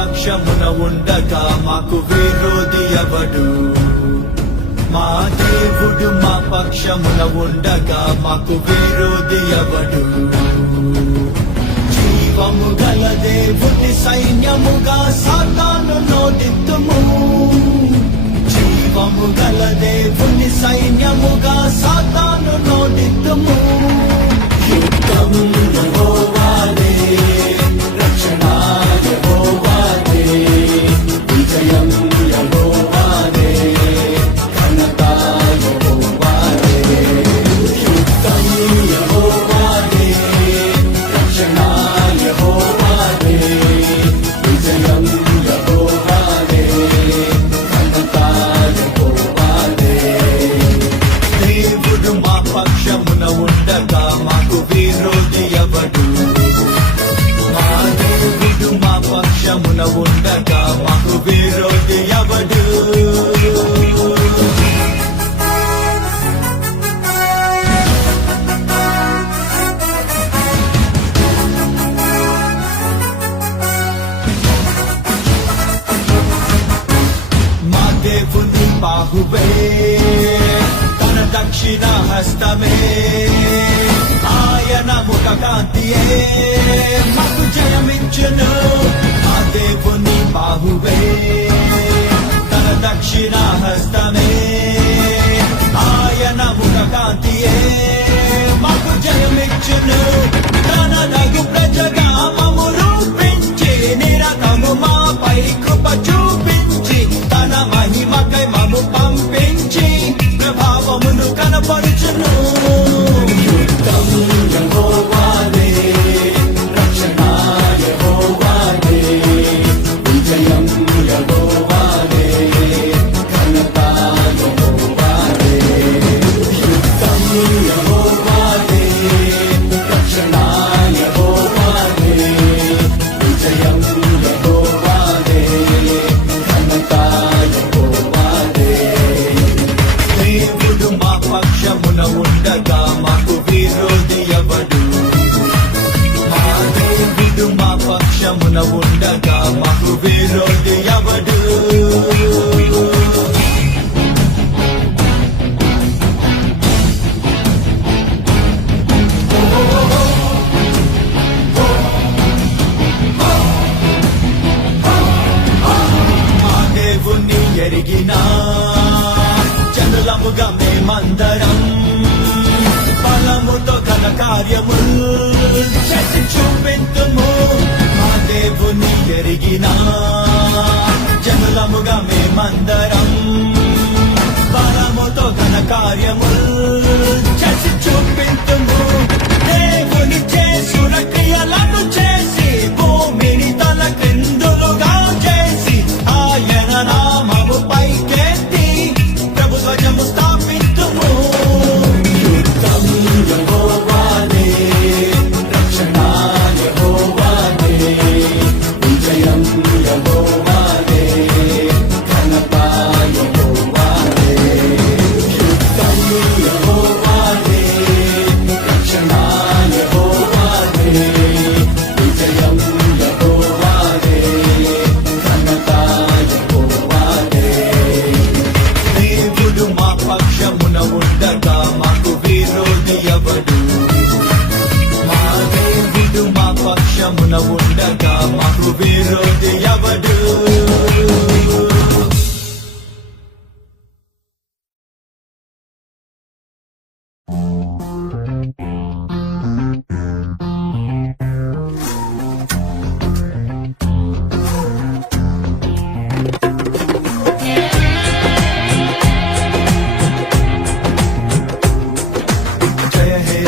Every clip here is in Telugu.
పక్షమున ఉండగా మాకు విరోధి ఎవడు? మా దేవుడు మా పక్షమున ఉండగా మాకు విరోధి ఎవడు? జీవము గల దేవుని సైన్యముగా సాతాను నోదిత్తుము. జీవము గల దేవుని సైన్యముగా సాతాను నోదిత్తుము. యుద్ధం యెహోవాదే, రక్షణ యెహోవాదే, విజయం యెహోవాదే, ఘనత యెహోవాదే. యుద్ధం యెహోవాదే, రక్షణ యెహోవాదే, విజయం యెహోవాదే, ఘనత యెహోవాదే. దేవుడు మా పక్షమున ఉండగా మాకు విరోధి ఎవడు? మా దేవుడు మా పక్షమున ఉండగా మాకు విరోధి ఎవడు? మా దేవుని బాహువే, తన దక్షిణ హస్తమే, ఆయన ముఖ కాంతియే మాకు జయమిచ్చును. మా దేవుని బాహువే, తన దక్షిణ హస్తమే, ఆయన ముఖ కాంతియే మాకు జయమిచ్చును. తన నగు ప్రజగా మమ్ము రూపించి నిరతము మాపై కృప చూపించి తన మహిమకై మమ్ము పంపించి ప్రభావమును కనపరుచును. యుద్ధం యెహోవాదే, రక్షణ యెహోవాదే, విజయం యెహోవాదే, ఘనత యెహోవాదే. యుద్ధం యెహోవాదే, రక్షణ యెహోవాదే, విజయం యెహోవాదే, ఘనత యెహోవాదే. దేవుడు మా పక్షమున ఉండగా మాకు విరోధి ఎవడు? మా దేవుడు మా పక్షమున ఉండగా మాకు విరోధి ఎవడు? మా దేవుణ్ణి ఎరిగినా జనులముగా మేమందరం బలముతో ఘన కార్యములు చేసి చూపెట్టుము. మా దేవుని ఎరిగినా జనులముగా మేమందరం బలముతో ఘన కార్యములు చేసి చూపెట్టుము. దేవుని చేసుల క్రియలను చేసి భూమిని తల క్రిందులుగా చేసి ఆయన నామము పైకెత్తి ప్రభుత్వము స్థాపించుము. యుద్ధం యెహోవాదే, రక్షణ యెహోవాదే, విజయం యెహోవాదే, ఘనత యెహోవాదే. యుద్ధం యెహోవాదే, రక్షణ యెహోవాదే, విజయం యెహోవాదే, ఘనత యెహోవాదే. దేవుడు మా పక్షమున ఉండగా మాకు విరోధి ఎవడు? మా దేవుడు మా పక్షమున ఉండగా మాకు విరోధి ఎవడు? జయ హే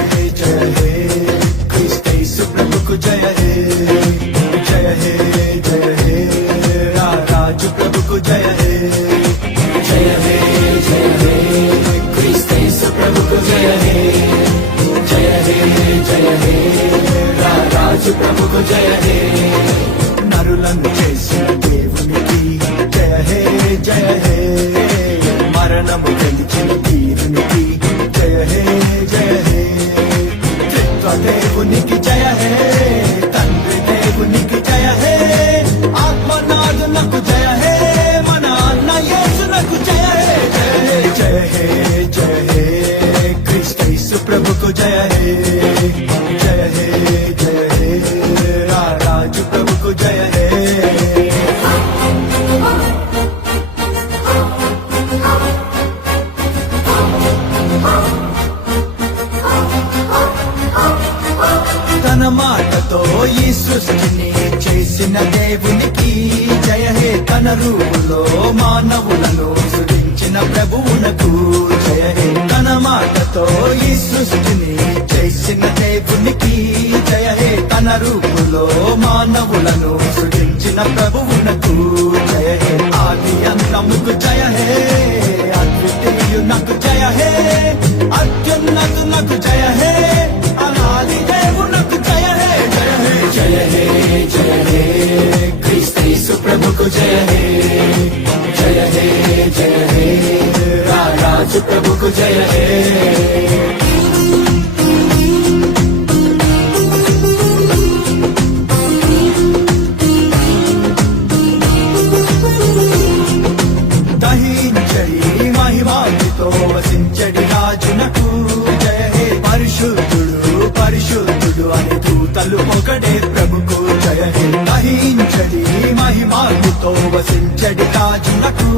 క్రీస్తు ప్రభుకు జయ హే, జయ హే రాజు ప్రభుకు జయ హే, జయ హే క్రీస్తు ప్రభుకు జయ హే, జయ హే రాజు ప్రభుకు జయ హే. నరులను చేసిన దేవునికి జయ హే, మరణము గెలిచిన వీరునికి జయ హే. దేవునికి జయ హే, తండ్రి దేవునికి జయ హే, ఆత్మ చేసిన దేవునికి జయ హే. తన రూపులో మానవులను సృజించిన ప్రభువునకు జయ హే. తన మాటతో ఈ సృష్టిని చేసిన దేవునికి జయ హే. తన రూపులో మానవులను సృజించిన ప్రభువునకు జయ హే. ఆది అంతముకు జయ హే. అద్వితీయునకు జయ హే. అత్యున్నతునకు జయ హే. అనాది దేవునకు జయ హే. జయ హే జయ హే జయ హే క్రీస్తు ప్రభుకు జయ హే. జయ హే జయ హే రాజు ప్రభుకు జయ హే. దహించడి మహిమాతో వసించడి రాజునకు జయ హే. పరిశుద్ధుడు పరిశుద్ధుడు అని దూతలు ఒకడే ప్రభుకు జయ హే. దహించడి మహిమాతో వసించడి రాజునకు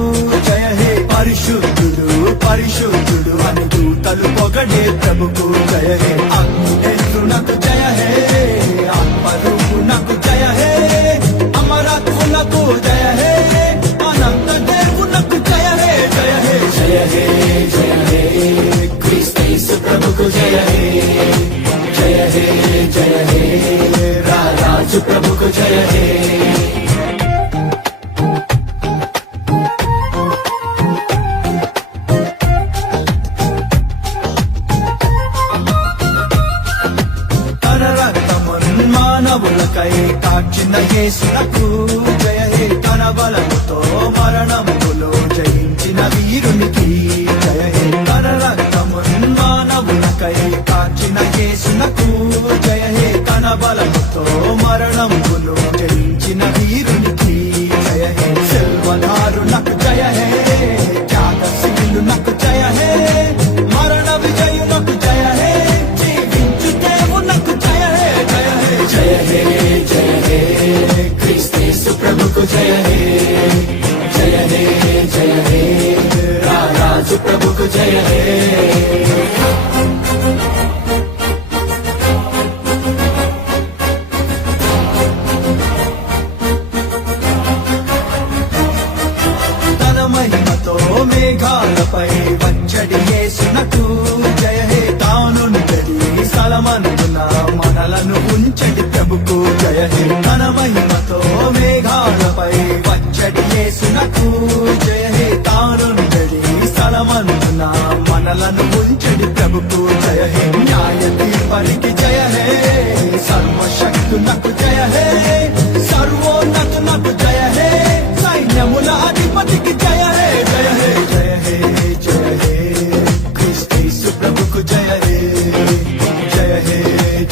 జయ హే. పరిశుద్ధుడు పరిశుద్ధుడు అని దూతలు ఒకడే ప్రభుకు జయ హే. అగ్నినేత్రునకు జయ హే. ఆత్మరూపునకు జయ హే. అమరత్వునకు జయ హే. అనంత దేవునకు జయ హే. జయ హే జయ హే జయ హే క్రీస్తు ప్రభుకు జయ హే. జయ హే జయ హే రాజు ప్రభుకు జయ హే. మానవులకై కాచిన యేసునకు జయ హే. తన బలముతో మరణములో జయించిన వీరునికి జయ హే. తన రక్తము మానవులకై కాచిన యేసునకు జయ హే. తన బలముతో మరణములో జయించిన వీరునికి జయ హే. సెల్వధారునకు జయ హే. త్యాగశీలునకు జయ హే. మరణ విజయునకు జయ హే. జీవించు దేవునకు జయ హే. జయ హే జయ హే జయ హే క్రీస్తు ప్రభుకు జయ హే. జయ హే జయ హే రాజు ప్రభుకు జయ హే. తన మహిమతో మేఘాలపై వచ్చడి యేసునకు జయ హే. తానుండడి స్థలమందున మనలను ఉంచడి ప్రభుకు జయ హే. తన మహిమతో మేఘాలపై వచ్చడి యేసునకు జయ హే. తానుండడి స్థలమందున మనలను ఉంచడి ప్రభుకు జయ హే. న్యాయ తీర్పరికి జయ హే. సర్వశక్తునకు జయ హే. సర్వోన్నతునకు జయ హే. సైన్యముల అధిపతికి జయ హే. జయ హే జయ హే జయ హే క్రీస్తు ప్రభుకు జయ హే. జయ హే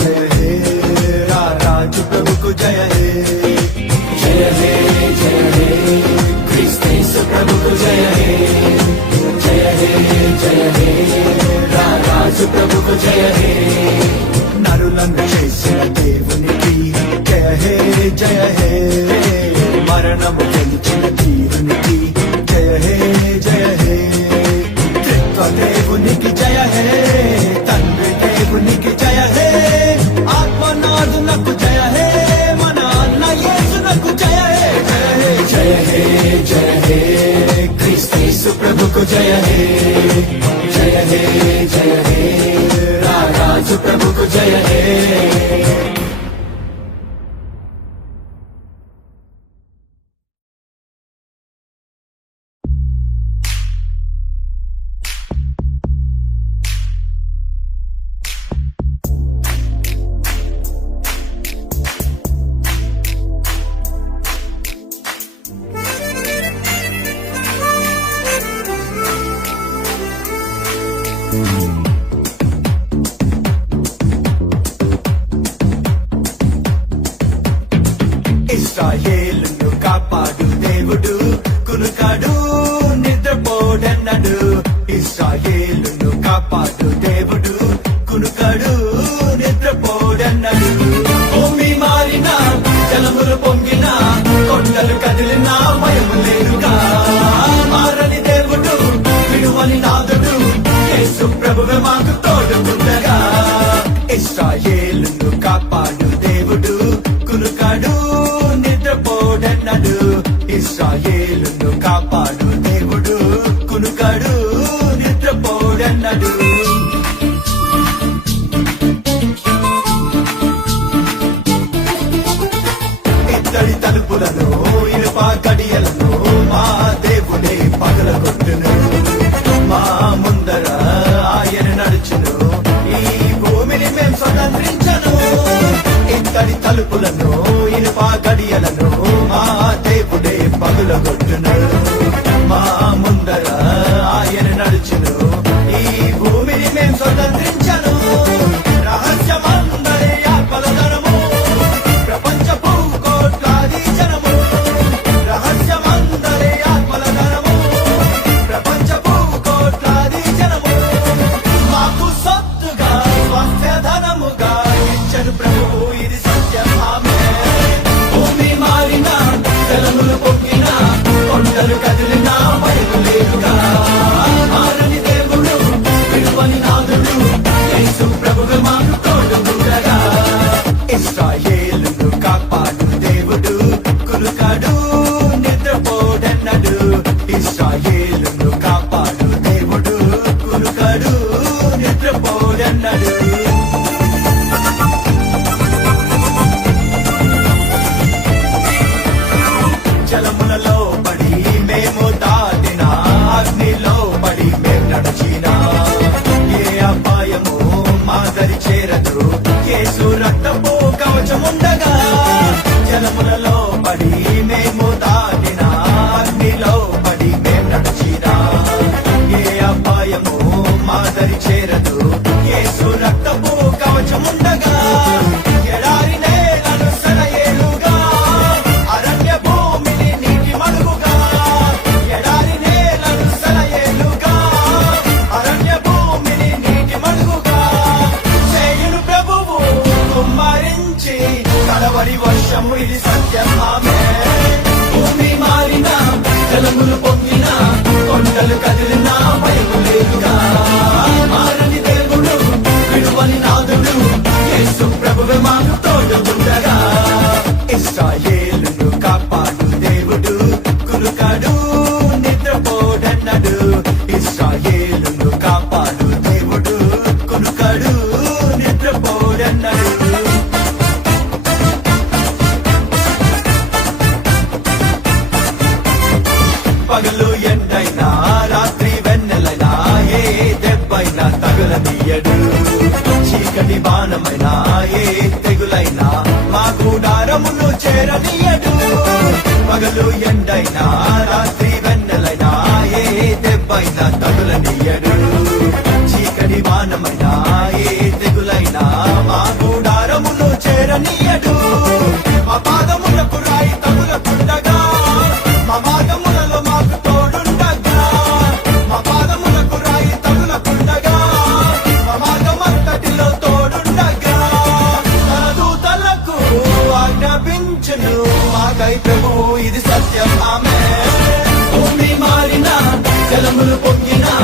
జయ హే రాజు ప్రభుకు జయ హే. జయ హే జయ హే క్రీస్తు ప్రభుకు జయ హే. జయ హే జయ హే రాజు ప్రభుకు జయ హే. నరులను చేసిన దేవునికి జయ హే. జయ హే మరణము గెలిచిన తీరునికి జయ హే. జయ హే త్రిత్వ దేవునికి జయ హే. తండ్రి దేవునికి జయ హే. ఆత్మనాథునకు జయ హే. మన అన్న యేసునకు జయ హే. జయ హే జయ హే జయ హే క్రీస్తు ప్రభుకు జయ హే. జయ హే జయ హే రాజు ప్రభుకు జయ హే. ఇశ్రాయేలును కాపాడు దేవుడు కునుకాడు నిద్రపోడన్నడు. ఇశ్రాయేలును కాపాడు దేవుడు కునుకాడు నిద్రపోడన్నడు. భూమి మారిన జలములు పొంగిన కొండలు కదిలిన భయము లేదుగా. మారని దేవుడు విడువని నాదుడు యేసు ప్రభువే మాకు తోడుకుండగా. ఇశ్రాయేలును కాపాడు దేవుడు కునుకాడు నిద్ర తలుపులను ఇనుప గడియలను మా దేవుడే పగలగొట్టును. మా ముందర ఆయన నడుచును, ఈ భూమిని మేం స్వతంత్రించను. ఇత్తడి తలుపులను ఇనుప గడియలను మా దేవుడే పగలగొట్టును. మా ముందర ఆయన నడుచును, ఈ భూమిని మేం స్వతంత్రించను. రహస్యమందరే ఆత్మలధనము, ప్రపంచపు కోట్లాది జనము. రహస్యమందరే ఆత్మలధనము, ప్రపంచపు కోట్లాది జనము. మాకు సొత్తుగా స్వాస్థ్య ధనముగా ఇచ్చను ప్రభువు, ఇది సత్యం ఆమేన్. భూమి మారినా జలములు పొంగినా కొండలు కదిలినా భయము లేదుగా. మారని దేవుడు విడువని నాదుడు యేసు ప్రభువు మాకు తోడుగా. ఇశ్రాయేలును కాపాడు దేవుడు, కులుకాడు నిద్రపోడన్నడు. ఇశ్రాయేలును కాపాడు దేవుడు, కులుకాడు నిద్రపోడన్నడు. జలములలో పడి మేము దాటినా, అగ్నిలో పడి మేము నడిచినా, ఏ అపాయము మా దరి చేరదు. యేసు రక్తపు కవచముండగా. జలములలో పడి మేము దాటినా, అగ్నిలో పడి మేము నడిచినా, ఏ అపాయము మా దరి చేరదు. యేసు రక్తపు కవచముండగా. ఎడారి నేలను సెలయేరుగా, అరణ్య భూమిని నీటి మడుగుగా. ఎడారి నేలను సెలయేరుగా, అరణ్య భూమిని నీటి మడుగుగా. చేయును ప్రభువు కుమ్మరించి కడవరి వర్షము, ఇది సత్యం ఆమేన్. భూమి మారినా జలములు పొంగినా కొండలు కదిలినా భయము లేదుగా. మారని దేవుడు విడువని నాదుడు యేసు ప్రభువు మాకు తోడుగా. ఇశ్రాయేలును కాపాడు దేవుడు, కులుకాడు నిద్రపోడన్నడు. ఇశ్రాయేలును కాపాడు దేవుడు, కులుకాడు నిద్రపోడన్నడు. పగలు ఎండైనా రాత్రి వెన్నెలైనా ఏ దెబ్బైనా తగులనీయడు. చీకటి బాణమైనా ఏ తెగులైనా మా గుడారమును చేరనీయడు. పగలు ఎండైనా రాత్రి వెన్నెలైనా ఏ దెబ్బైనా తగులనీయడు. చీకటి బాణమైనా ఏ తెగులైనా మా గుడారమును చేరనీయడు. మా పాదములకు రాయి తగులకుండగా, మా మార్గములలో మాకు తోడుండగా. మా పాదములకు రాయి తగులకుండగా, మా మార్గమంతటిలో తోడుండగా. తన దూతలకు ఆజ్ఞాపించును మాకై ప్రభువు, ఇది సత్యం ఆమేన్. భూమి మారినా జలములు పొంగినా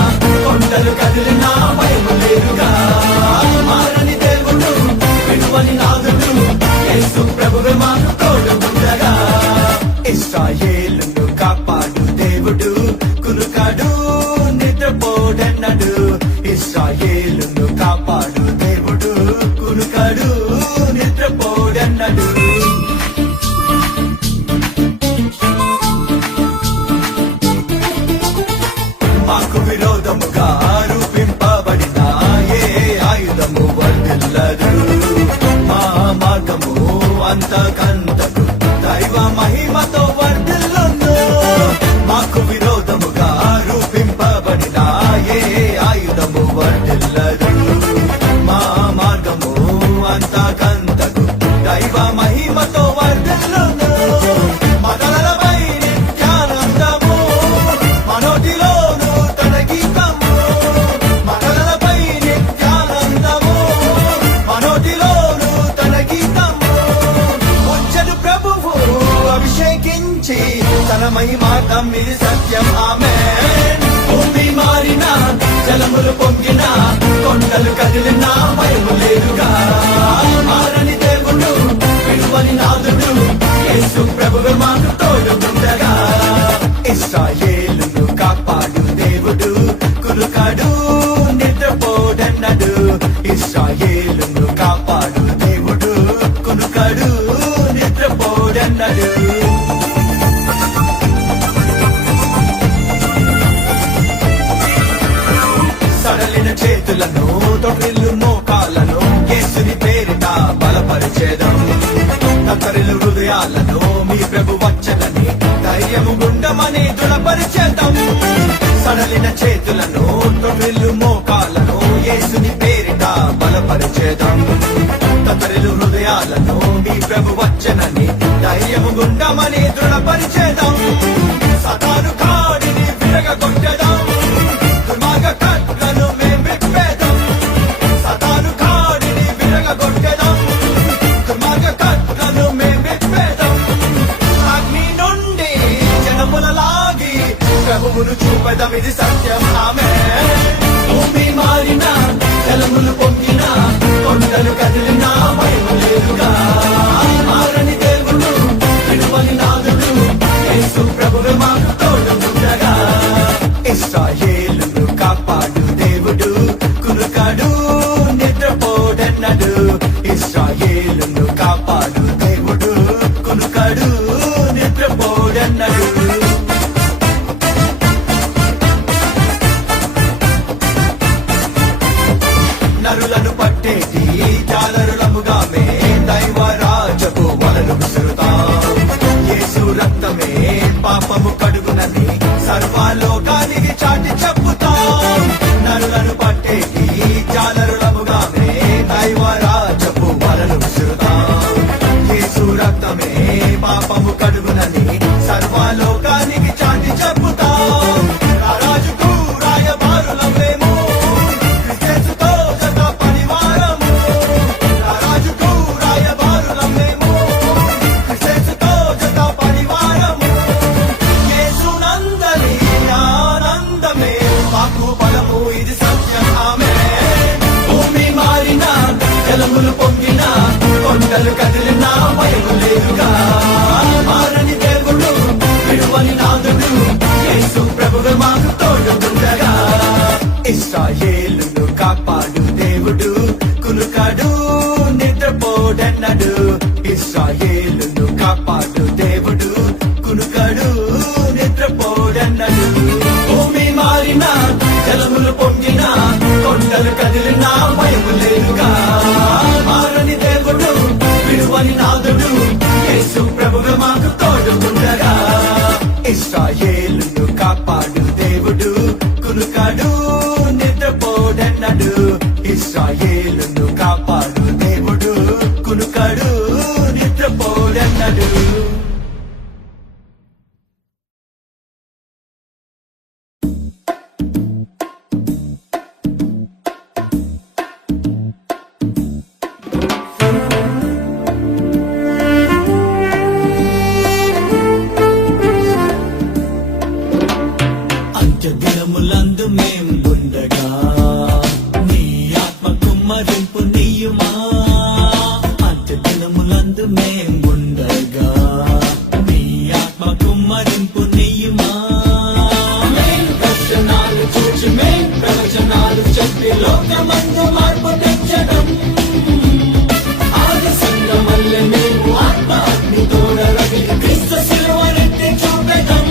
కొండలు కదిలినా భయము లేదుగా. మారని దేవుడు విడువని నాదుడు యేసు ప్రభువు మాకు తోడుగా. ఇశ్రాయేలును కాపాడు దేవుడు, కులుకాడు నిద్రపోడన్నడు. ఇశ్రాయేలును కాపాడు దేవుడు, కులుకాడు నిద్రపోడన్నడు. మాకు విరోధముగా రూపింపబడిన ఏ ఆయుధము వర్ధిల్లదు. మా మార్గము అంతకంతకు దైవ మహిమతో వర్ధిల్లును. మాకు విరోధముగా రూపింపబడిన ఏ ఆయుధము వర్ధిల్లదు. మా మార్గము అంతకంతకు దైవ మహిమతో వర్ధిల్లును. మదలపై నిత్యానందము, మనోటిలోను తన గీతము. మదలపై నిత్యానందము, మనోటిలోను తన గీతము. వచ్చను ప్రభువు అభిషేకించి తన మహిమార్థం, ఇది సత్యం ఆమేన్. భూమి మారినా జలములు పొంగినా కొండలు కదిలినా భయము లేదుగా. మారని దేవుడు విడువని నాదుడు యేసు ప్రభువు మాకు తోడుగా. ఇశ్రాయేలును కాపాడు దేవుడు, కులుకాడు నిద్రపోడన్నడు. ఇశ్రాయేలును కాపాడు దేవుడు, కులుకాడు నిద్రపోడన్నడు. తొట్టిల్లు మోకాలను యేసుని పేరిట బలపరిచేదం తత్తరిల్లు హృదయాలను మీ ప్రభు వచ్చనని ధైర్యము గుండమని దృఢపరిచేదం సడలిన చేతులను తొట్టిల్లు మోకాలను యేసుని పేరిట బలపరిచేదం తత్తరిల్లు హృదయాలను మీ ప్రభు వచ్చనని ధైర్యము గుండమని దృఢపరిచేదం సతాను కాడిని విరగొట్టేదం దుర్మార్గ కట్లను మేం విప్పేదం సతాను కాడిని విరగొట్టేదం దుర్మార్గ కట్లను మేం విప్పేదం అగ్ని నుండి జనముల లాగి ప్రభువును చూపెదం ఇది సత్యం ఆమె భూమి మారిన జలములు పొంగిన కొండలు కదిలినా భయము లేదుగా మారని దేవుడు విడువని నాదుడు యేసు ప్రభువు మాకు తోడుగా ఇశ్రాయేలును కాపాడు దేవుడు కునుకాడు నిద్రపోడన్నడు ఇశ్రాయేలును కాపాడు దేవుడు కునుకాడు నిద్రపోడన్నడు నరులను పట్టేటి జాలరులముగా మే దైవరాజపు వలలు విసురుతాం యేసు రక్తమే పాపము కడుగునని సర్వలోకానికి చాటి చెప్పుతాం నరులను పట్టేటి జాలరులముగా మే దైవరాజపు వలలు విసురుతాం యేసు రక్తమే పాపము కడుగునని సర్వలోకానికి చాటి చెప్పుతాం రాజుకు రాయబారులమేమో క్రిస్తేసుతో జత పరివారము రాజుకు రాయబారులమేమో క్రిస్తేసుతో జత పరివారము యేసునందలి ఆనందమే మాకు బలము ఇది సత్యం ఆమె భూమి మారిన జలములు పొంగిన కొండలు కదిలినా భయము లేదుగా మారని దేవుడు విడువని నాదుడు యేసు ప్రభువు మాకు తోడుగా ఇశ్రాయేలును కాపాడు దేవుడు కునుకాడు నిద్రపోడన్నడు ఇశ్రాయేలును కాపాడు దేవుడు కునుకాడు నిద్రపోడన్నడు భూమి మారిన జలములు పొంగిన కొండలు కదిలినా భయము లేదుగా మారని దేవుడు విడువని నాదుడు యేసు ప్రభువు మాకు తోడుగా ఇశ్రాయేలును కాపాడు దేవుడు కునుకాడు నిద్రపోడన్నడు ఇశ్రాయేలును కాపాడు దేవుడు కునుకాడు నిద్రపోడన్నడు అంత్యదినములందు మేం ఉండగా నీ ఆత్మ కుమ్మరింపు నీయుమా అంత్యదినములందు మేం ఉండగా నీ ఆత్మ కుమ్మరింపు నీయుమా మేం దర్శనాలు చూచి మేం ప్రవచనాలు చెప్పి లోకమందు మార్పు తెచ్చడం ఆది సంగమల్లె మేము ఆత్మ అగ్ని తోడ రగిలి క్రీస్తు శిలువనెత్తి చూపెదం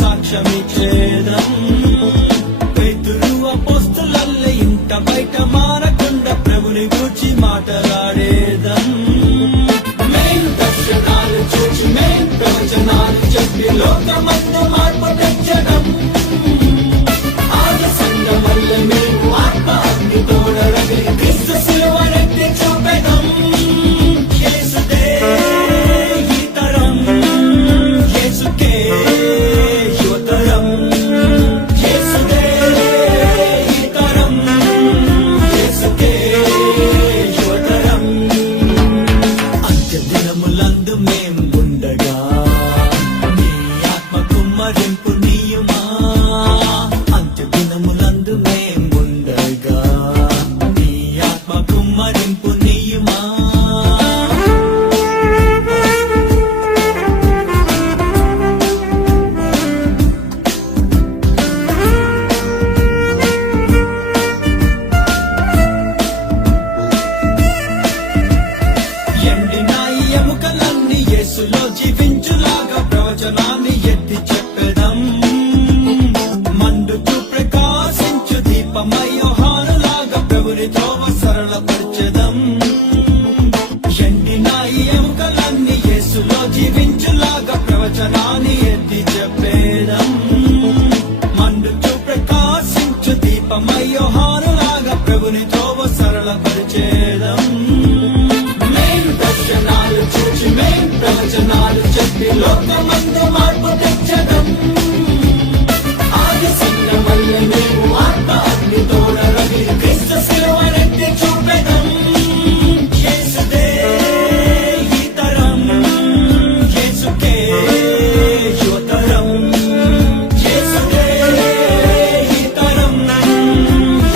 సాక్ష్యమిచ్చేదం పేతురు అపోస్తలుల ఇంట బయట మానకుండా ప్రభుని గూర్చి మాట్లాడేదం మేం దర్శనాలు చూచి మేం ప్రవచనాలు చెప్పి లోకమందు మార్పు తెచ్చడం జీవించులాగా ప్రవచనాన్ని ఎత్తి చెప్పేదం మండుచు ప్రకాశించు దీపమై యోహానులాగా ప్రభుని తోవ సరళపరిచేదం మేం దర్శనాలు చూచి మేం ప్రవచనాలు చెప్పి లోకమందు మార్పు తెచ్చదం ఆది సంగమల్ల మేము ఆత్మ అగ్ని తోడ రగిలి క్రీస్తు శిలువనెత్తి చూపెదం యేసుదే ఈ తరం యేసుకే యువతరం యేసుదే ఈ తరం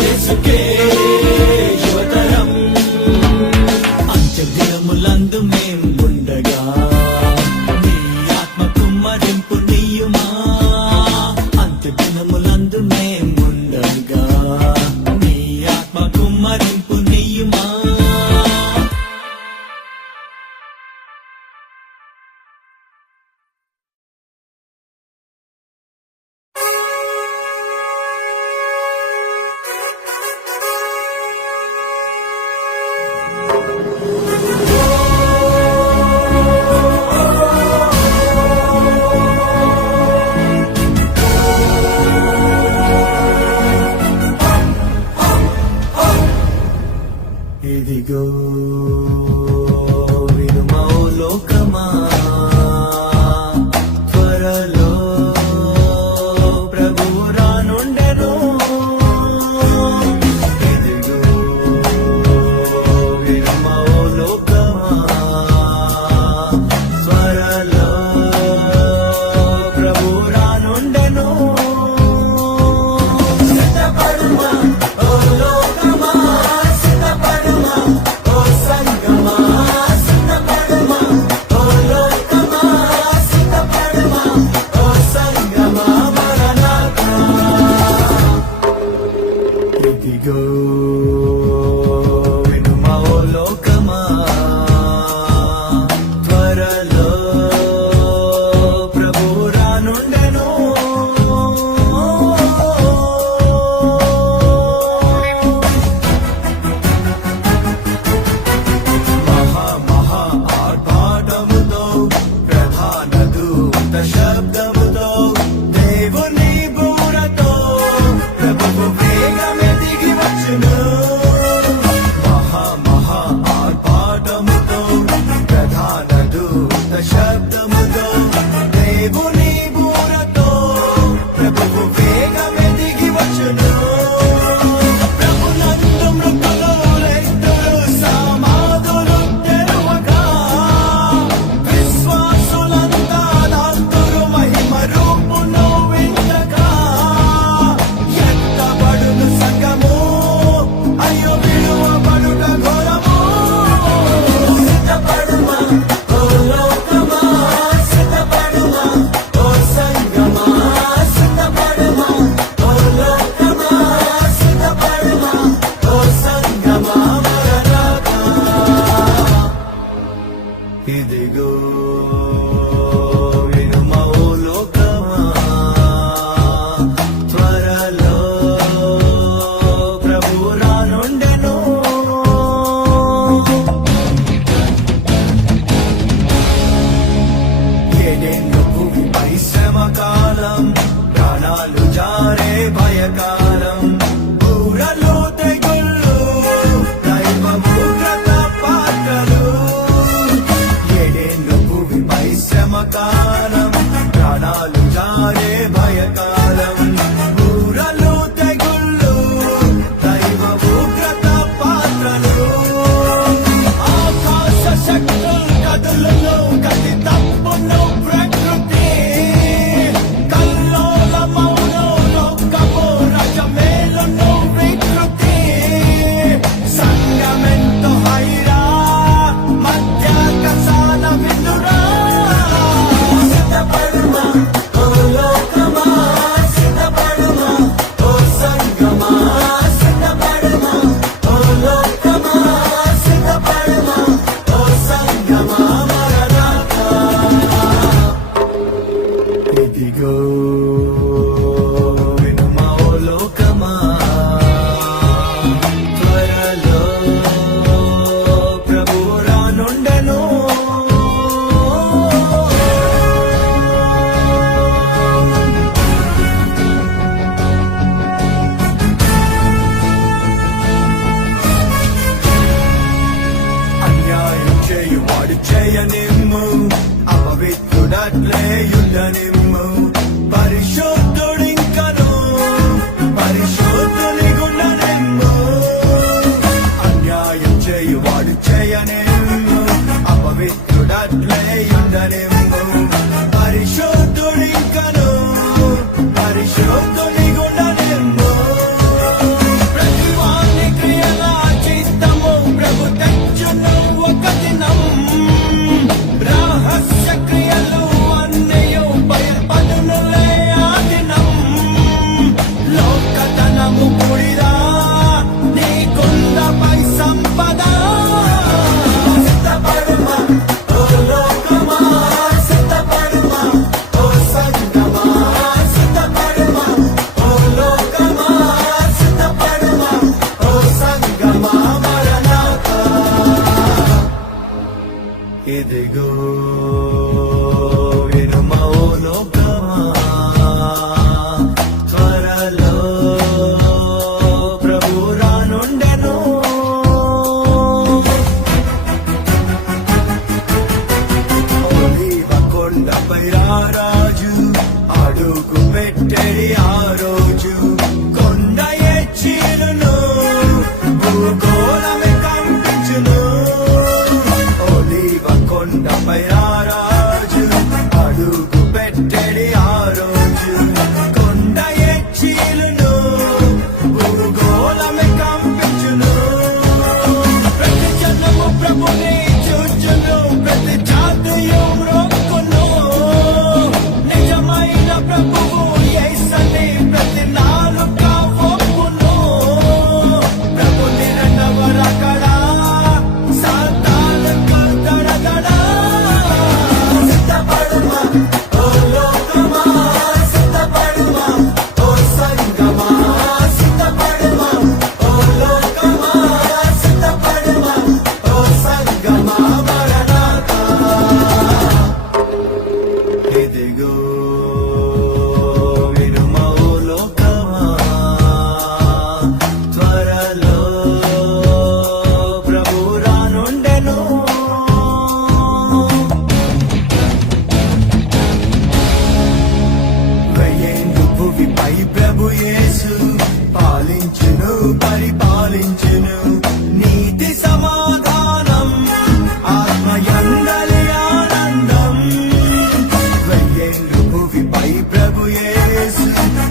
యేసుకే యువతరం అంత్యదినములందు మేం ఉండగా నీ ఆత్మ కుమ్మరింపు నీయుమా అంత్యదినములందు మేం ఉండగా నీ ఆత్మ కుమ్మరింపు నీయుమా ఇదిగో వినుమా ఓ లోకమా త్వరలో ప్రభువు రానుండెను ఇదిగో వినుమా ఓ లోకమా త్వరలో ప్రభువు రానుండెను సిద్ధపడుమా ఓ లోకమా సిద్ధపడుమా ఓ సంగమా సిద్ధపడుమా ఓ లోకమా సిద్ధపడుమా ఓ సంగమా మరణాతా ఇదిగో వినుమా ఓ లోకమా త్వరలో ప్రభువు రానుండెను మహా ఆర్భాటముతో ప్రధాన దూత శబ్దముతో దేవుని బూరతో ప్రభువు వేగమే దిగి వచ్చును మహా ఆర్భాటముతో ప్రధాన దూత శబ్దముతో దేవుని బూరతో ప్రభువు వేగమే దిగి వచ్చును ప్రభునందు మృతులెద్దరు సమాధులు తెరువగా విశ్వాసులంతా దాతురు మహిమ రూపును విందగా ఎత్తబడును సంగము అయ్యో విడువబడుట ఘోరము సిద్ధపడుమా ఓ లోకమా సిద్ధపడుమా ఓ సంగమా సిద్ధపడుమా ఓ లోకమా సిద్ధపడుమా ఓ సంగమా మరణాతా ఇదిగో వినుమా ఓ లోకమా త్వరలో ప్రభువు రానుండెను ఏడేండ్లు భూమి పరిశ్రమ కాలం ప్రాణాలు జారే భయకాలం ఊరలు తెగుళ్ళు దైవ ఉగ్రత పాత్రలు ఏడేండ్లు చేయనిమ్ము అపవిత్రుడట్లే యుద్ధనిమ్ము పరిశుద్ధుడింకను పరిశుద్ధుని గుండనిమ్ము అన్యాయం చేయువాడు చేయనిమ్ము అపవిత్రుడట్లే యుద్ధనిమ్ము పరిశుద్ధుడింకను పరిశుద్ధుని గుండనిమ్ము ప్రతి వాని క్రియల చిత్తము ప్రభు తెచ్చును ఒక దినం రహస్య క్రియలు అన్నయు బయల్పడునులే ఆ దినం లోకధనము కూడిరా నీకుందపై సంపద సిద్ధపడుమా ఓ లోకమా సిద్ధపడుమా ఓ సంగమా సిద్ధపడుమా ఓ లోకమా సిద్ధపడుమా ఓ సంగమా మరణాత ఇదిగో వినుమా ఓ లోకమా త్వరలో ప్రభు రానుండెను ఒలీవ కొండపై రారాజు అడుగు పెట్టెడి ఆ రోజు కొండ ఎచ్చిరును భూగోళమే కంపించును ఒలీవ కొండపై రారాజు అడుగు పెట్టెడి ఆ రోజు కొండ ఎచ్చిరును భూగోళమే కంపించును ప్రతి జనము ప్రభుని చూచును ప్రతి జాతియు మ్రొక్కును నిజమైన ప్రభువు యేసని ప్రతి నాలుక ఒప్పును ప్రభుని రెండవ రాకడ సాతాను కదడగడ సిద్ధపడుమా ఓ లోకమా సిద్ధపడుమా ఓ సంగమా సిద్ధపడుమా ఓ లోకమా సిద్ధపడుమా ఓ సంగమా మరణాత ఇదిగో వినుమా ఓ లోకమా త్వరలో ప్రభు రానుండెను వెయ్యేండు భువిపై ప్రభు యేసు పాలించును పరిపాలించును నీతి సమాధానం ఆత్మయందలి ఆనందం వెయ్యేండు భువిపై ప్రభు యేసు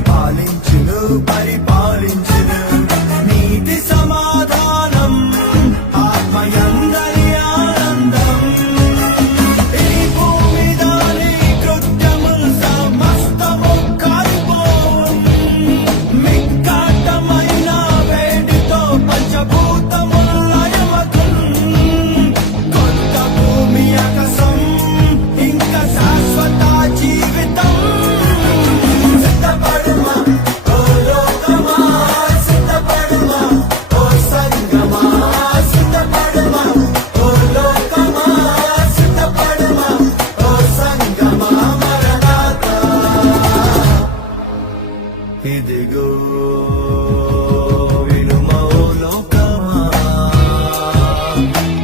పాలించును పరిపాలించును నీతి సమాధానం ఆత్మయందలి ఆనందం ఈ భూమి దాని కృత్యములు సమస్తము కాలిపోవును మిక్కాటమైన వేడితో పంచభూతములు లయమగును కొత్త భూమి ఆకాశం ఇంకా శాశ్వత జీవితం సిద్ధపడుమా ఓ లోకమా సిద్ధపడుమా ఓ సంగమా సిద్ధపడుమా ఓ లోకమా సిద్ధపడుమా ఓ సంగమా మరణాత ఇదిగో వినుమా ఓ లోకమా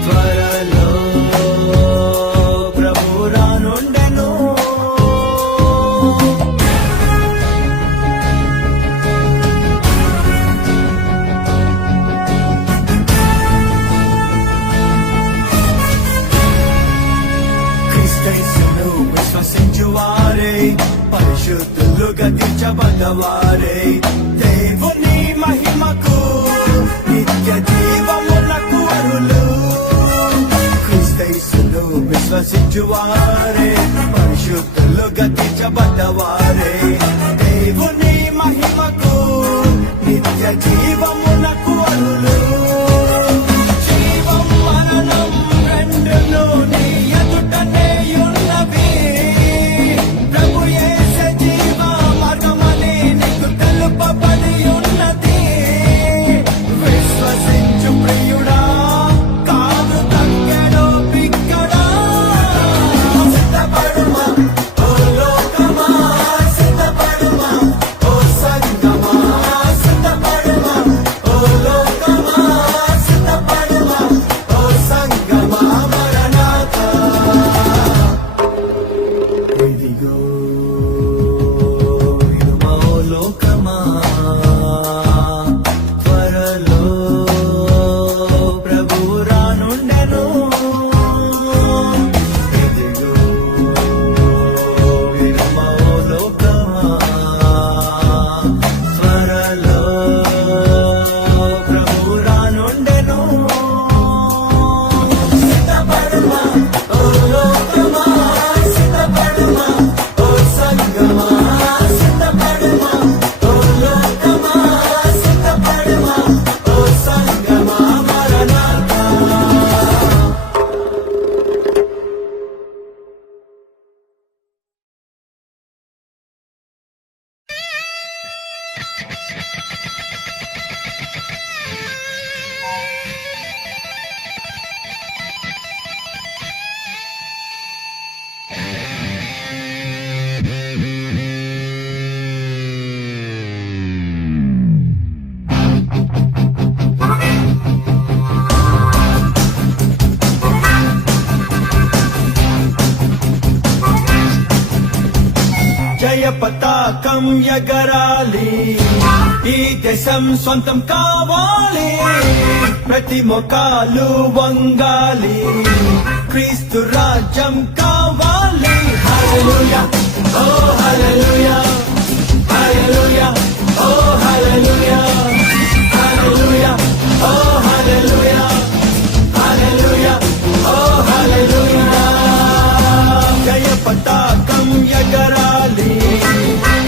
త్వరలో ప్రభు రానుండెను క్రీస్తు విశ్వసించువారే పరిశుద్ధులుగా తీర్చబడ్డవారే దేవుని మహిమకు నిత్య జీవమునకు అర్హులు క్రీస్తు విశ్వసించువారే పరిశుద్ధులుగా తీర్చబడ్డవారే దేవుని మహిమకు నిత్య జీవమునకు అర్హులు జీవం మరణం రెండును నీ ఎదుటనే ఉన్నవి ప్రభు యేసు జీవ మార్గమని నీకు తెలుపబడి ఉన్నది విశ్వసించు ప్రియుడా కాదు తగ్గెడో బిక్కడా సిద్ధపడుమా ఓ లోకమా సిద్ధపడుమా ఓ సంగమా సిద్ధపడుమా ఓ లోకమా పతాకం ఎగరాలి, ఈ దేశం సొంతం కావాలి, ప్రతి మొకాలు వంగాలి, క్రీస్తు రాజ్యం కావాలి. హల్లెలూయా ఓ హల్లెలూయా, హల్లెలూయా ఓ హల్లెలూయా, హల్లెలూయా ఓ హల్లెలూయా, హల్లెలూయా ఓ హల్లెలూయా. జయ పతాకం ఎగరాలి,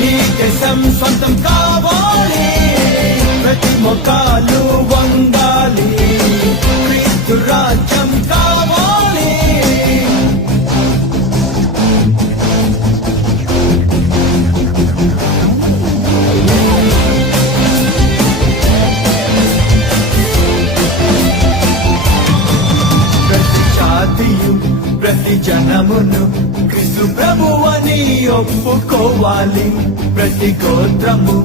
ఈ దేశం సొంతం కావాలి, ప్రతి మొకాలు వంగాలి, క్రీస్తు రాజ్యం కావాలి. ప్రతి జాతియు ప్రతి జనమును క్రీస్తు ప్రభువని ఒప్పుకోవాలి, ప్రతి గోత్రము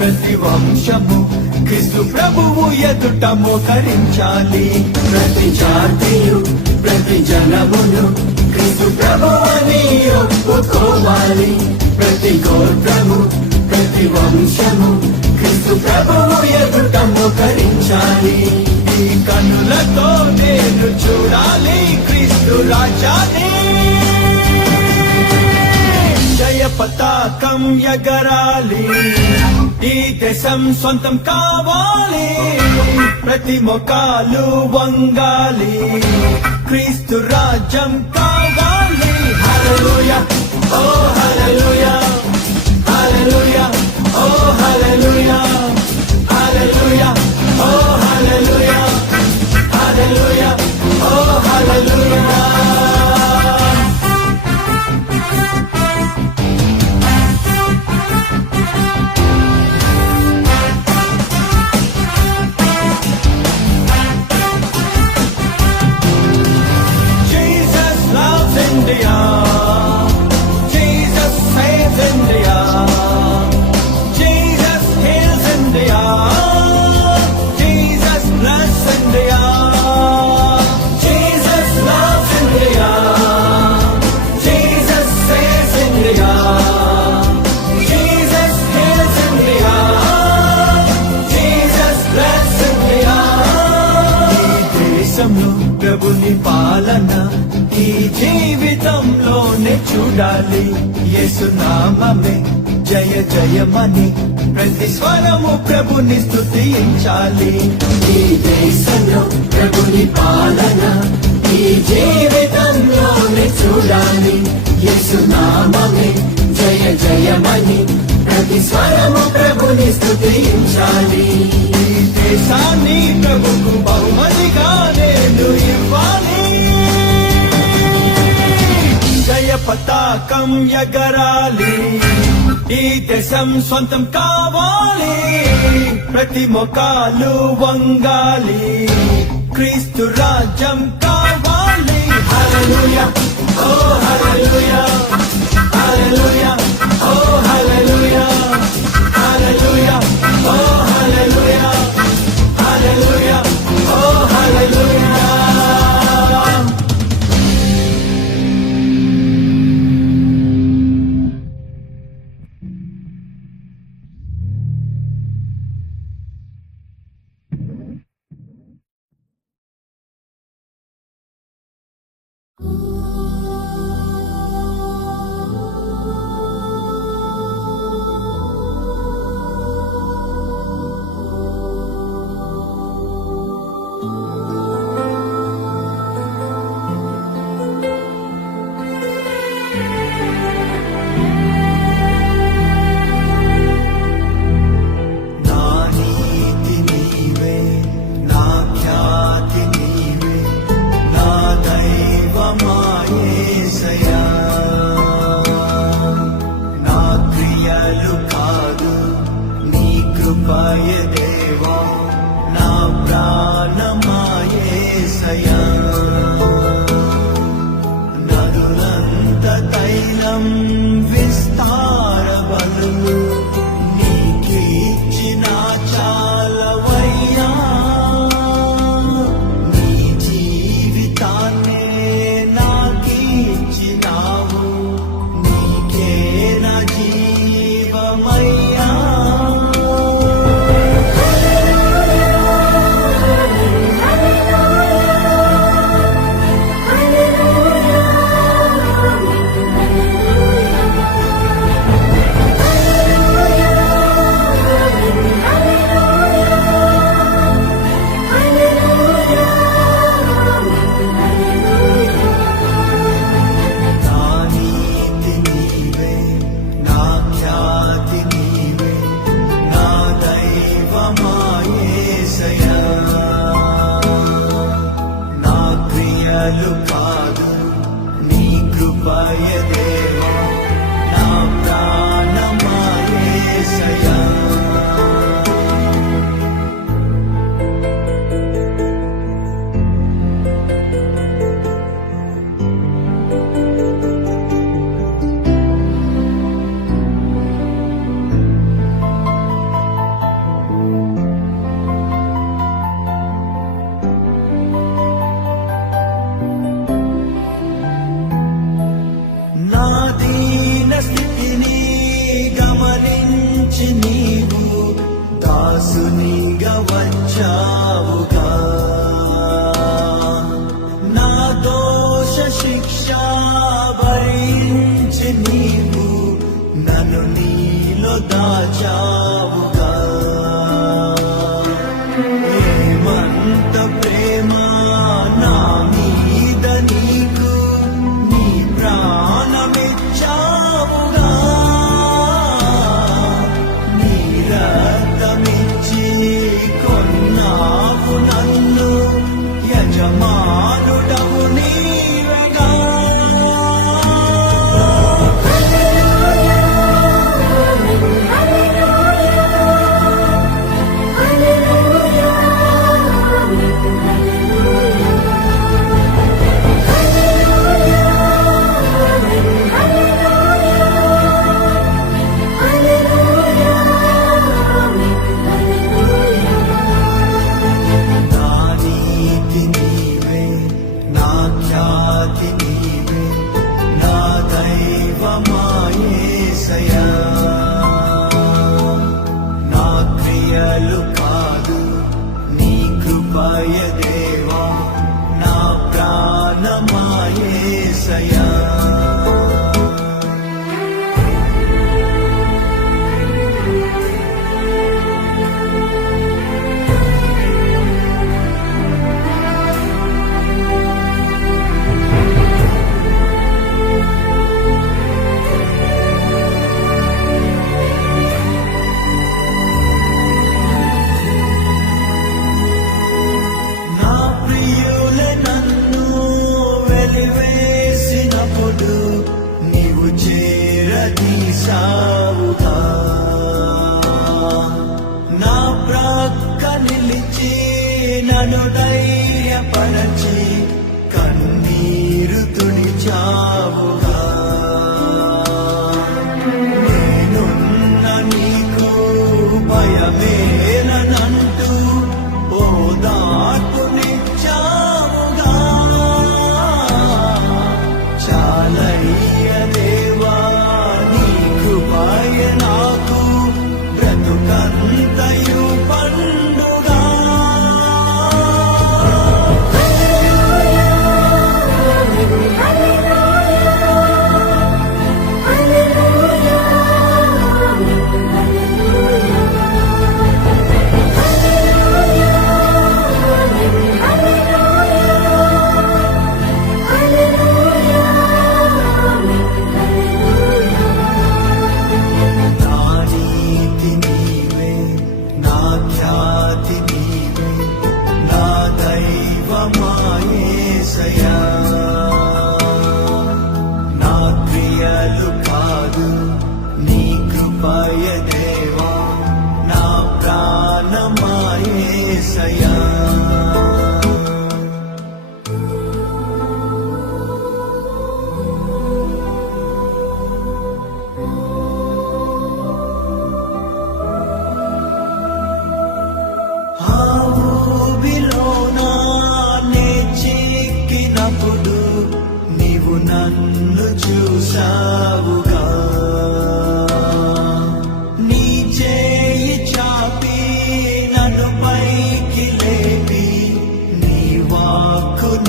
ప్రతి వంశము క్రీస్తు ప్రభువు ఎదుట మోకరించాలి. ప్రతి జాతియు ప్రతి జనమును క్రీస్తు ప్రభువని ఒప్పుకోవాలి, ప్రతి గోత్రము ప్రతి వంశము క్రీస్తు ప్రభువు ఎదుట మోకరించాలి. ఈ కన్నులతో నేను చూడాలి క్రీస్తు రాజ్యాన్ని. జయ పతాకం ఎగరాలి, ఈ దేశం సొంతం కావాలి, ప్రతి మొకాలు వంగాలి, క్రీస్తు రాజ్యం కావాలి. హల్లెలూయా ఓ హల్లెలూయా, హల్లెలూయా ఓ హల్లెలూయా, హల్లెలూయా ఓ హల్లెలూయా, హల్లెలూయా ఓ హల్లెలూయా. Jesus loves India, Jesus saves India, Jesus heals India, Jesus bless India, Jesus loves India, Jesus saves India, Jesus heals India, Jesus bless India. ఈ దేశంలో ప్రభుని పాలన ఈ జీవితంలోనే చూడాలి, యేసు నామమే జయ జయమని ప్రతి స్వరము ప్రభుని స్తుతించాలి. ఈ దేశంలో ప్రభుని పాలన ఈ జీవితంలోనే చూడాలి, యేసు నామమే జయ జయమని ప్రతి స్వరము ప్రభుని స్తుతించాలి. ఈ దేశాన్ని ప్రభుకు బహుమతిగా నేను ఇవ్వాలి. జయ పతాకం ఎగరాలి, ఈ దేశం సొంతం కావాలి, ప్రతి మొకాలు వంగాలి, క్రీస్తు రాజ్యం కావాలి. హల్లెలూయా ఓ హల్లెలూయా, హల్లెలూయా ఓ హల్లెలూయా, హల్లెలూయా ఓ హల్లెలూయా, హల్లెలూయా ఓ హల్లెలూయా. నా నీతి నీవే, నా ఖ్యాతి నీవే, నా దైవమాయే క్రియలు కాదు నీ కృపయ దేవా నా ప్రాణమా యేసయ్యా నా దీన స్థితిని గమనించి నీవు దాసునిగా వచ్చావుగా నా దోష శిక్ష భరించి నీవు నన్ను నీలో దాచావుగా ఏమంత ప్రేమ నా మీద నీకు నీ ప్రాణమిచ్చావుగా నీ రక్తమిచ్చి కొన్నావు నన్ను యజమానుడవు నీవేగా నా నీతి నీవే నా ఖ్యాతి నీవే నా దైవమా యేసయ్యా నా క్రియలు కాదు నీ కృపయ దేవా నా ప్రాణమా యేసయ్యా నా ప్రియులే నన్ను వెలివేసినప్పుడు నీవు చేరదీశావుగా నా ప్రక్క నిలిచి నన్ను ధైర్యపరచి కన్నీరు తుడిచావుగా నేనున్న నీకు భయమేలనంటూ ఓదార్పునిచ్చావుగా చాలయ్య దేవా నీ కృపయ నాకు బ్రతుకంతయు పండుగా నా నీతి నీవే నా ఖ్యాతి నీవే నా దైవమా యేసయ్యా నా క్రియలు కాదు నీ కృపయ దేవా నా ప్రాణమా యేసయ్యా ఊబిలోన నే చిక్కినప్పుడు నీవు నన్ను చూసావుగా నీ చేయి చాపి నన్ను పైకి లేపి నీ వాక్కునిచ్చావుగా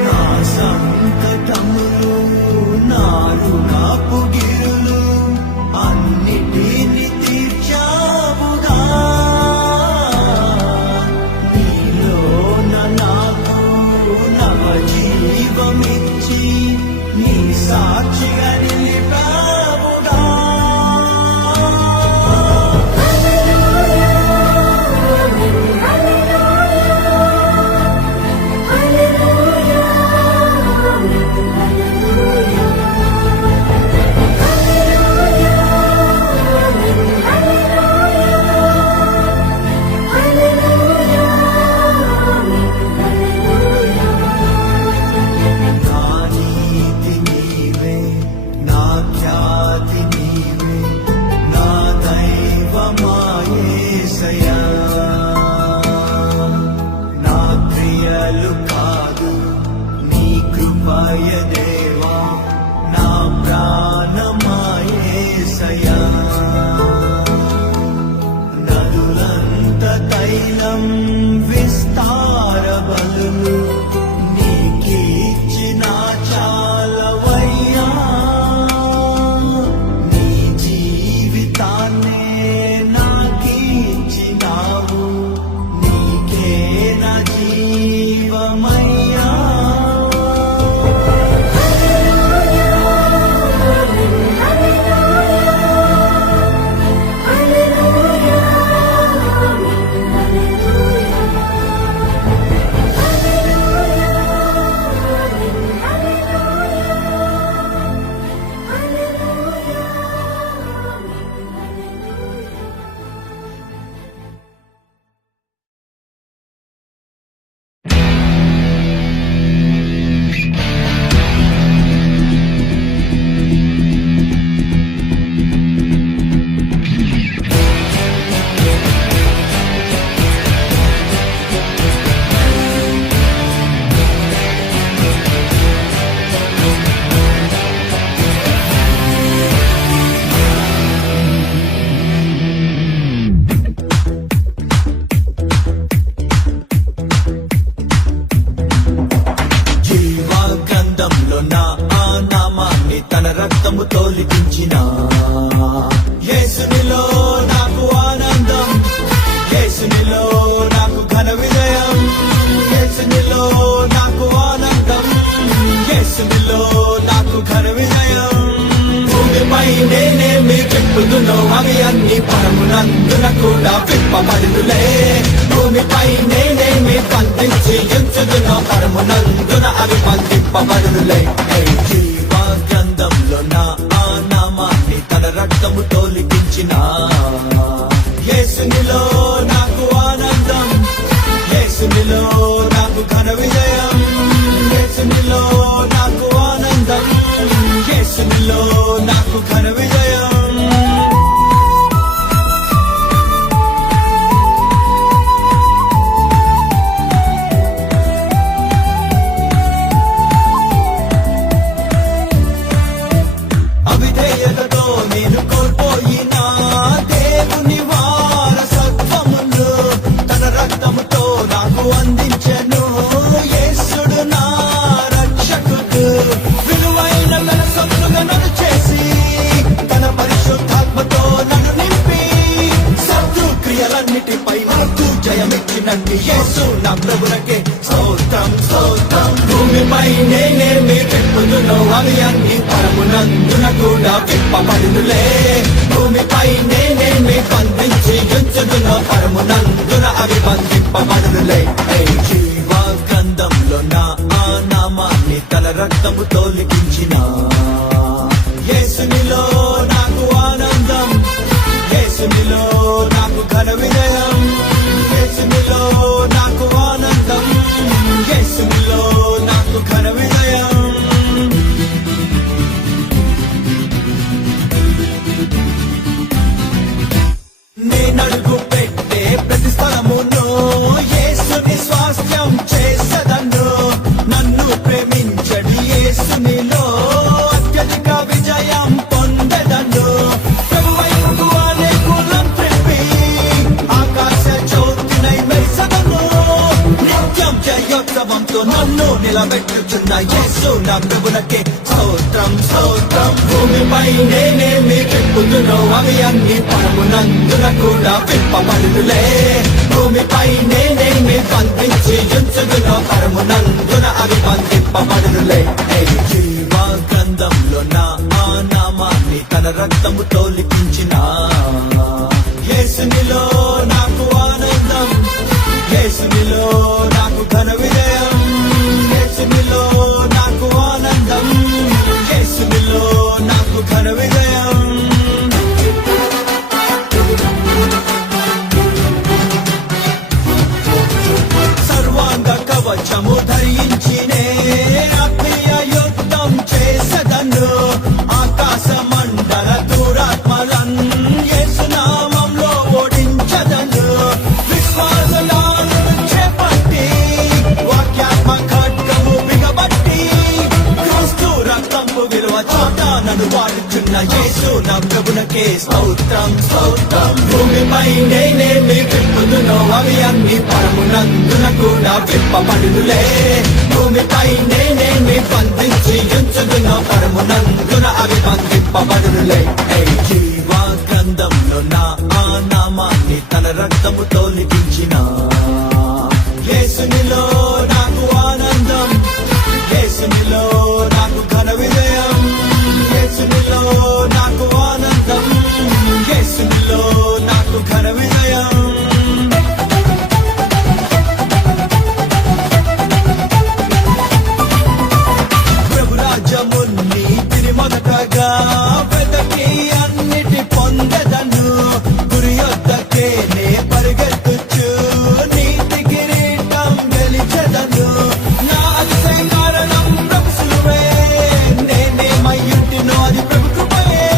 నా సంకటములు నా రుణపు గిరులు అన్నిటిని తీర్చావుగా నీలోన నాకు నవజీవమిచ్చి నీ సాక్షిగా నిలిపావుగా Hallelujah. అన్ని పరమునందున కూడా విప్పబడునులే. భూమిపై నేనేమి బంధించి ఎంచుదునో పరమునందున అవి బంధింపబడునులే. జీవ గ్రంథంలో నా ఆ నామాన్ని తన రక్తముతో లిఖించిన యేసునిలో నాకు ఆనందం, యేసునిలో నాకు ఘన విజయం, యేసునిలో నాకు ఆనందం, యేసునిలో నాకు ఘన విజయం. అవిధేయతతో నేను కోల్పోయిన దేవుని వారసత్వమును తన రక్తముతో నాకు అందించెను యేసుడు నా రక్షకుడు. విలువైన తన సొత్తుగా నన్ను చేసి తన పరిశుద్ధాత్మతో నన్ను నింపి శత్రు క్రియలన్నిటిపై నాకు జయమిచ్చినట్టు యేసు నా ప్రభులకే స్తోత్రం స్తోత్రం. భూమిపై నేనేమి చెప్పుదునో అవి అన్ని పరమునందున కూడా విప్పబడునులే. భూమిపై నేనేమి బంధించి ఉంచుదునో పరమునందున అవి బంధింపబడునులే. జీవ గ్రంథంలో నా ఆ నామాన్ని తన రక్తముతో లిఖించిన యేసునిలో నాకు ఆనందం, యేసునిలో నాకు ఘన విజయం, యేసునిలో నాకు ఆనందం, యేసునిలో నాకు ఘన విజయం. నేనడుగు పెట్టే ప్రతి స్థలమును యేసుని స్వాస్థ్యం చేసదను. నన్ను ప్రేమించడి యేసునిలో అత్యధిక విజయం పొందెదను. ప్రభువైపు అనేకులం త్రిప్పి ఆకాశ జ్యోతినై మెరిసెదను. నిత్యం జయోత్సవంతో నన్ను నిలబెట్టుచున్న యేసు నా ప్రభులకే స్తోత్రం స్తోత్రం. భూమిపై నేనేమి చెప్పుదునో అవి అన్ని పరమునందున కూడా విప్పబడునులే. భూమిపై నేనేమి బంధించి ఉంచుదునో పరమునందున అవి బంధింపబడునులే. జీవ గ్రంథంలో నా ఆ నామాన్ని తన రక్తముతో లిఖించిన యేసునిలో నాకు ఆనందం, యేసునిలో నాకు ఘన విజయం, యేసునిలో నాకు ఆనందం, యేసునిలో నాకు ఘన విజయం. సర్వాంగ కవచము ధరించినే ఆత్మీయ యుద్ధం చేసెదను. ఆకాశ మండల దురాత్మలన్ యేసు నామంలో ఓడించదను. విశ్వాసలాను చేపట్టి వాక్యాత్మ ఖడ్గము బిగబట్టి క్రీస్తు రక్తము విలువ చోట నన్ను వాడుచున్న యేసు నా ప్రభులకే స్తోత్రం స్తోత్రం. భూమిపై నేనేమి విప్పుదునో అవి అన్ని పరమునందున కూడా విప్పబడునులే. భూమిపై నేనేమి బంధించి ఉంచుదునో పరమునందున అవి బంధింపబడునులే. జీవ గ్రంథంలో నా ఆ నామాన్ని తన రక్తముతో లిఖించిన యేసునిలో నాకు ఆనందం, యేసునిలో నాకు ఘన విజయం, యేసునిలో నాకు ఆనందం, యేసునిలో నాకు ఘన విజయం. ప్రభురాజ్యముని తిని మొదటగా వెతకి అన్నిటి పొందెదను. గురి యొద్దకే నే పరిగెత్తుచు నీతి కిరీటం గెలిచెదను. నా అతిశయ కారణం ప్రభు సిలువే, నేనేమయ్యుంటినో అది ప్రభు కృపయే.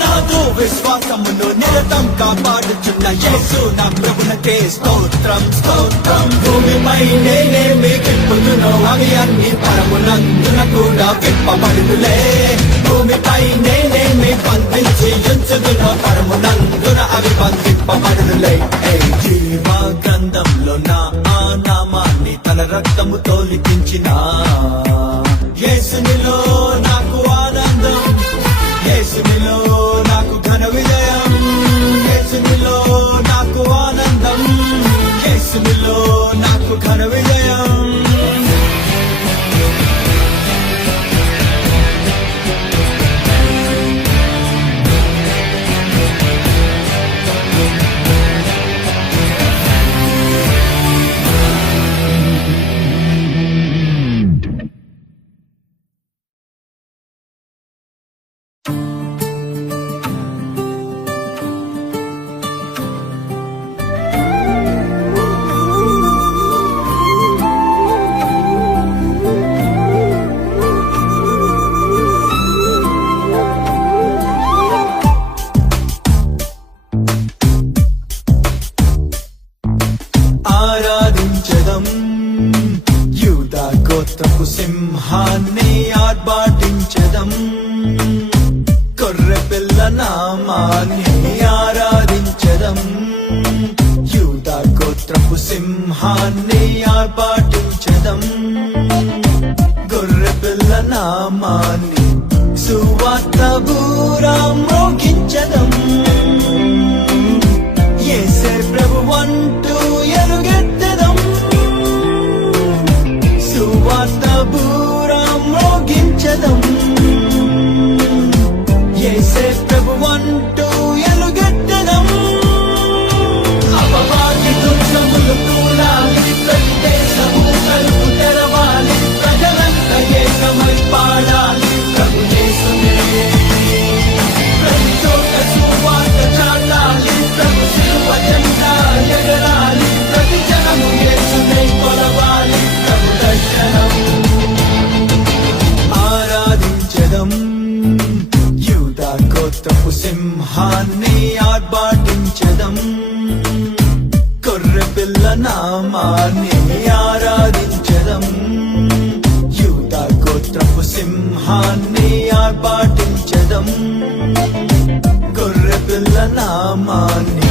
నాదు విశ్వాసమును నిరతం కాపాడుచున్న యేసు నా ప్రభులకే స్తోత్రం స్తోత్రం. భూమిపై నేనేమి విప్పుదునో అవి అన్ని పరమునందున కూడా విప్పబడునులే. భూమిపై నేనేమి బంధించి ఉంచుదునో పరమునందున అవి బంధింపబడునులే. జీవ గ్రంథంలో నా ఆ నామాన్ని తన రక్తముతో లిఖించిన యేసునిలో నాకు ఆనందం, యేసునిలో నాకు ఘన విజయం, యేసునిలో నాకు ఆనందం, యేసునిలో నాకు ఘన విజయం. ఆర్భాటించదం గొర్రె పిల్ల నామాన్ని ఆరాధించదం యూదా గోత్రపు సింహాన్ని ఆర్భాటించదం గొర్రె పిల్ల నామాన్ని సువార్త బూరా మ్రోగించదం యేసే ప్రభువంటూ ఎలుగెత్తదం సువార్త బూరా మ్రోగించదం యేసే ప్రభువంటూ ఎలుగెత్తదం అపవాది దుర్గములు కూలాలి ప్రతి దేశము తలుపు తెరవాలి ప్రజలంతా ఏకమై పాడాలి ప్రభు యేసునే ప్రతి చోట సువార్త చాటాలి ప్రభు శిలువ జెండా ఎగరాలి ప్రతి జనము యేసునే కొలవాలి ప్రభు దర్శనం ఆరాధించదం యూదా గోత్రపు సింహాన్ని ఆర్భాటించదం గొర్రె పిల్ల నామాన్ని ఆరాధించదం యూదా గోత్రపు సింహాన్ని ఆర్భాటించదం గొర్రె పిల్ల నామాన్ని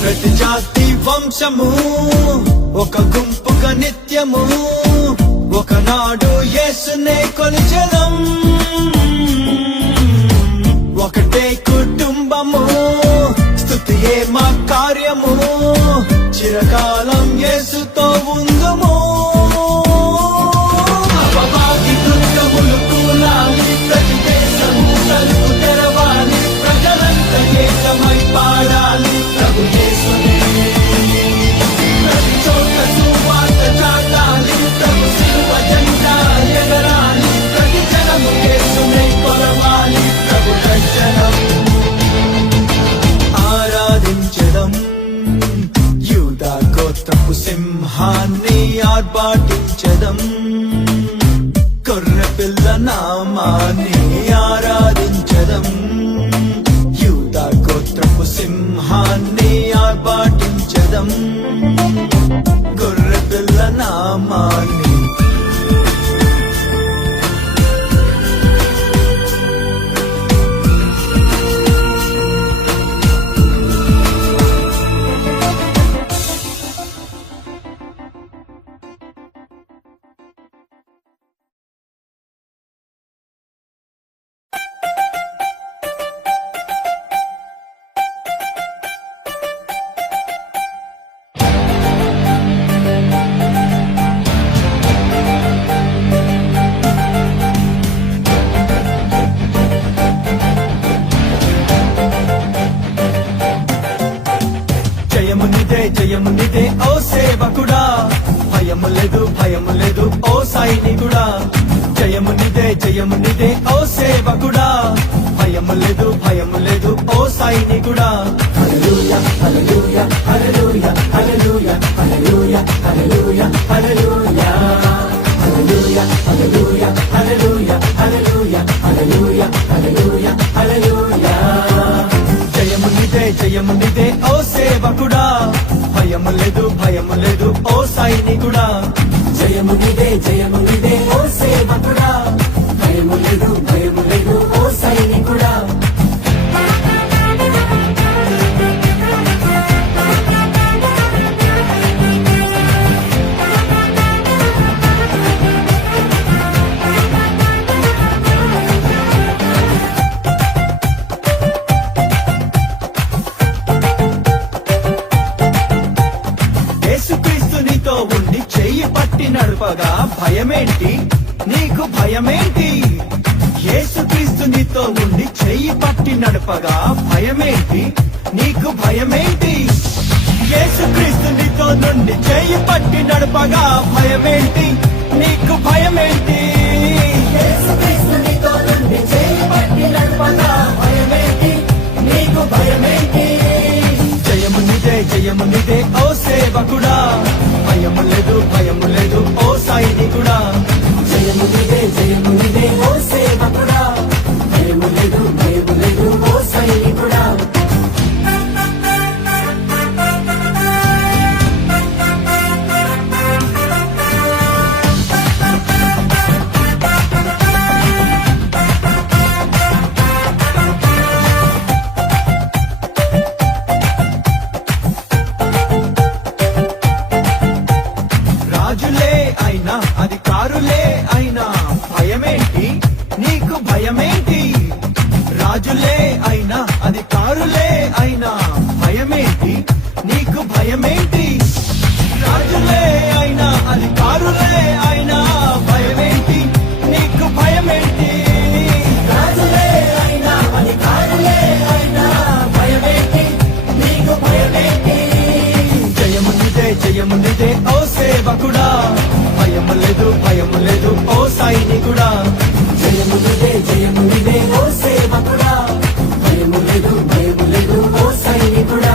ప్రతి జాతి వంశము ఒక గుంపుగా నిత్యము ఒకనాడు యేసునే కొలిచెదం ఒకటే కుటుంబము స్తుతియే మా కార్యము చిరకాలం యేసుతో ఉందుము అపవాది దుర్గములు కూలాలి ప్రతి దేశము తలుపు తెరవాలి ప్రజలంతా ఏకమై పాడాలి ప్రభు యేసునే ప్రతి చోట సువార్త చాటాలి ప్రభు శిలువ జెండా ఎగరాలి ప్రతి జనము యేసునే కొలవాలి ప్రభు దర్శనం ఆరాధించదం యూదా గోత్రపు సింహాన్ని ఆర్భాటించదం గొర్రె పిల్ల నామాన్ని ఆరాధించదం యూదా గోత్రపు సింహాన్ని ఆర్భాటించదం గొర్రె పిల్ల నామాన్ని జయమునిదే ఓ సేవకుడా భయము లేదు ఓ సైనికుడా జయమునిదే ఓ సేవకుడా భయము లేదు ఓ సైనికుడా హల్లెలూయా హల్లెలూయా హల్లెలూయా హల్లెలూయా హల్లెలూయా హల్లెలూయా హల్లెలూయా హల్లెలూయా హల్లెలూయా హల్లెలూయా హల్లెలూయా హల్లెలూయా హల్లెలూయా హల్లెలూయా జయమునిదే ఓ సేవకుడా భయము లేదు ఓ సైనికుడా జయమునిదే ఓ సేవకుడా భయము లేదు ఓ సైనికుడా నడుపగా భయమేంటి నీకు భయమేంటి యేసుక్రీస్తు నీతో ఉండి చెయ్యి పట్టి నడుపగా భయమేంటి నీకు భయమేంటి యేసుక్రీస్తు నీతో నుండి చెయ్యి పట్టి నడుపగా భయమేంటి నీకు భయమేంటి యేసుక్రీస్తు నీతో నుండి చెయ్యి పట్టి నడుపగా భయమేంటి నీకు భయమేంటి జయమునిదే ఓ సేవకుడా భయము లేదు ఓ సైనికుడా జయమునిదే ఓ సేవకుడా భయము లేదు ఓ సైనికుడా అధికారులే అయినా భయమేంటి, నీకు భయమేంటి? రాజులే అయినా అధికారులే అయినా భయమేంటి, నీకు భయమేంటి? రాజులే అయినా అధికారులే అయినా భయమేంటి, నీకు భయమేంటి? జయము నీదే ఓ సేవకుడా, భయము లేదు ఓ సైనికుడా. జయము నీదే ఓ సేవకుడా, భయము లేదు ఓ సైనికుడా.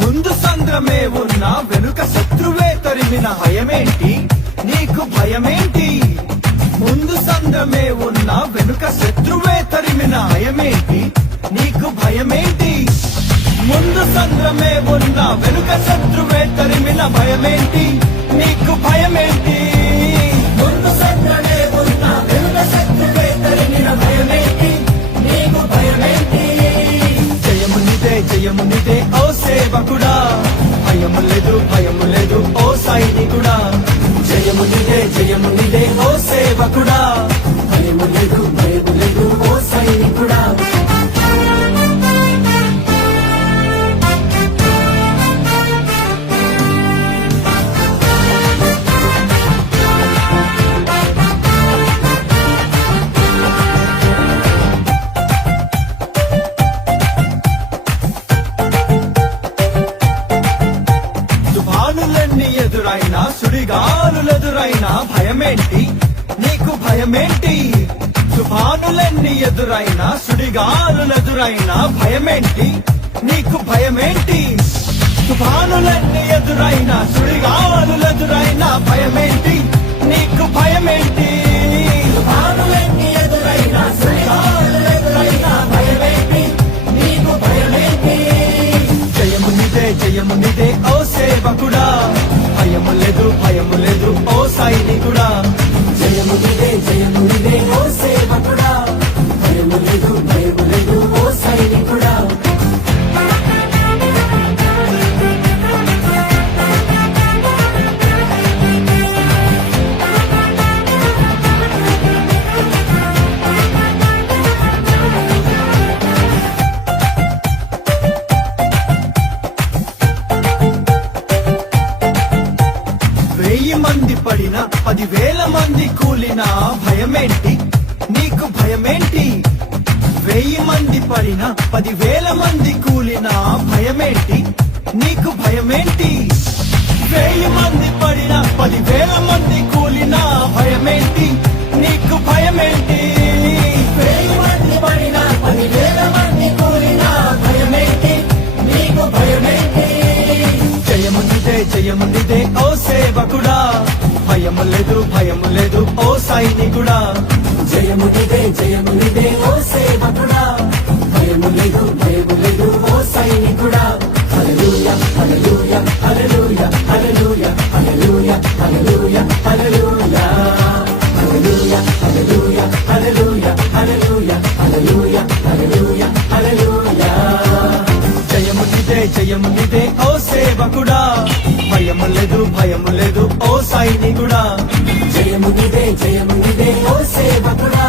ముందు సంద్రమే ఉన్నా వెనుక శత్రువే తరిమిన భయమేంటి, నీకు భయమేంటి? ముందు సంద్రమే ఉన్నా వెనుక శత్రువే తరిమిన భయమేంటి, నీకు భయమేంటి? ముందు సంద్రమే ఉన్నా వెనుక శత్రువే తరిమిన భయమేంటి, నీకు భయమేంటి? ముందు సంద్రమే ఉన్నా వెనుక శత్రువే తరిమిన భయమేంటి, నీకు భయమేంటి? జయము నీదే ఓ సేవకుడా, భయము లేదు ఓ సైనికుడా. జయము నీదే ఓ సేవకుడా, భయము లేదు ఓ సైనికుడా. తుఫానులన్నీ ఎదురైనా సుడిగాలులెదురైనా భయమేంటి, నీకు భయమేంటి? తుఫానులన్నీ ఎదురైనా సుడిగాలులెదురైనా భయమేంటి, నీకు భయమేంటి? తుఫానులన్నీ ఎదురైనా సుడిగాలులెదురైనా భయమేంటి, నీకు భయమేంటి? తుఫానులన్నీ ఎదురైనా సుడిగాలులెదురైనా భయమేంటి, నీకు భయమేంటి? జయము నీదే ఓ సేవకుడా, భయము లేదు ఓ సైనికుడా. జయము నీదే ఓ సేవకుడా, భయము లేదు ఓ సైనికుడా. వెయ్యి మంది పడిన 10,000 మంది కూలినా భయమేంటి, నీకు భయమేంటి? 1000 మంది పడిన 10,000 మంది కూలినా భయమేంటి, నీకు భయమేంటి? 1000 మంది పడిన 10,000 మంది కూలినా భయమేంటి, నీకు భయమేంటి? 1000 మంది పడిన 10,000 మంది కూలినా భయమేంటి, నీకు భయమేంటి? జయము నీదే ఓ సేవకుడా, భయము లేదు ఓ సైనికుడా. జయము నీదే ఓ సేవకుడా, భయము లేదు ఓ సైనికుడా. హల్లెలూయా హల్లెలూయా హల్లెలూయా హల్లెలూయా హల్లెలూయా హల్లెలూయా హల్లెలూయా హల్లెలూయా హల్లెలూయా హల్లెలూయా హల్లెలూయా హల్లెలూయా హల్లెలూయా హల్లెలూయా. జయము నీదే ఓ సేవకుడా, భయము లేదు ఓ సైనికుడా. జయము నీదే ఓ సేవకుడా.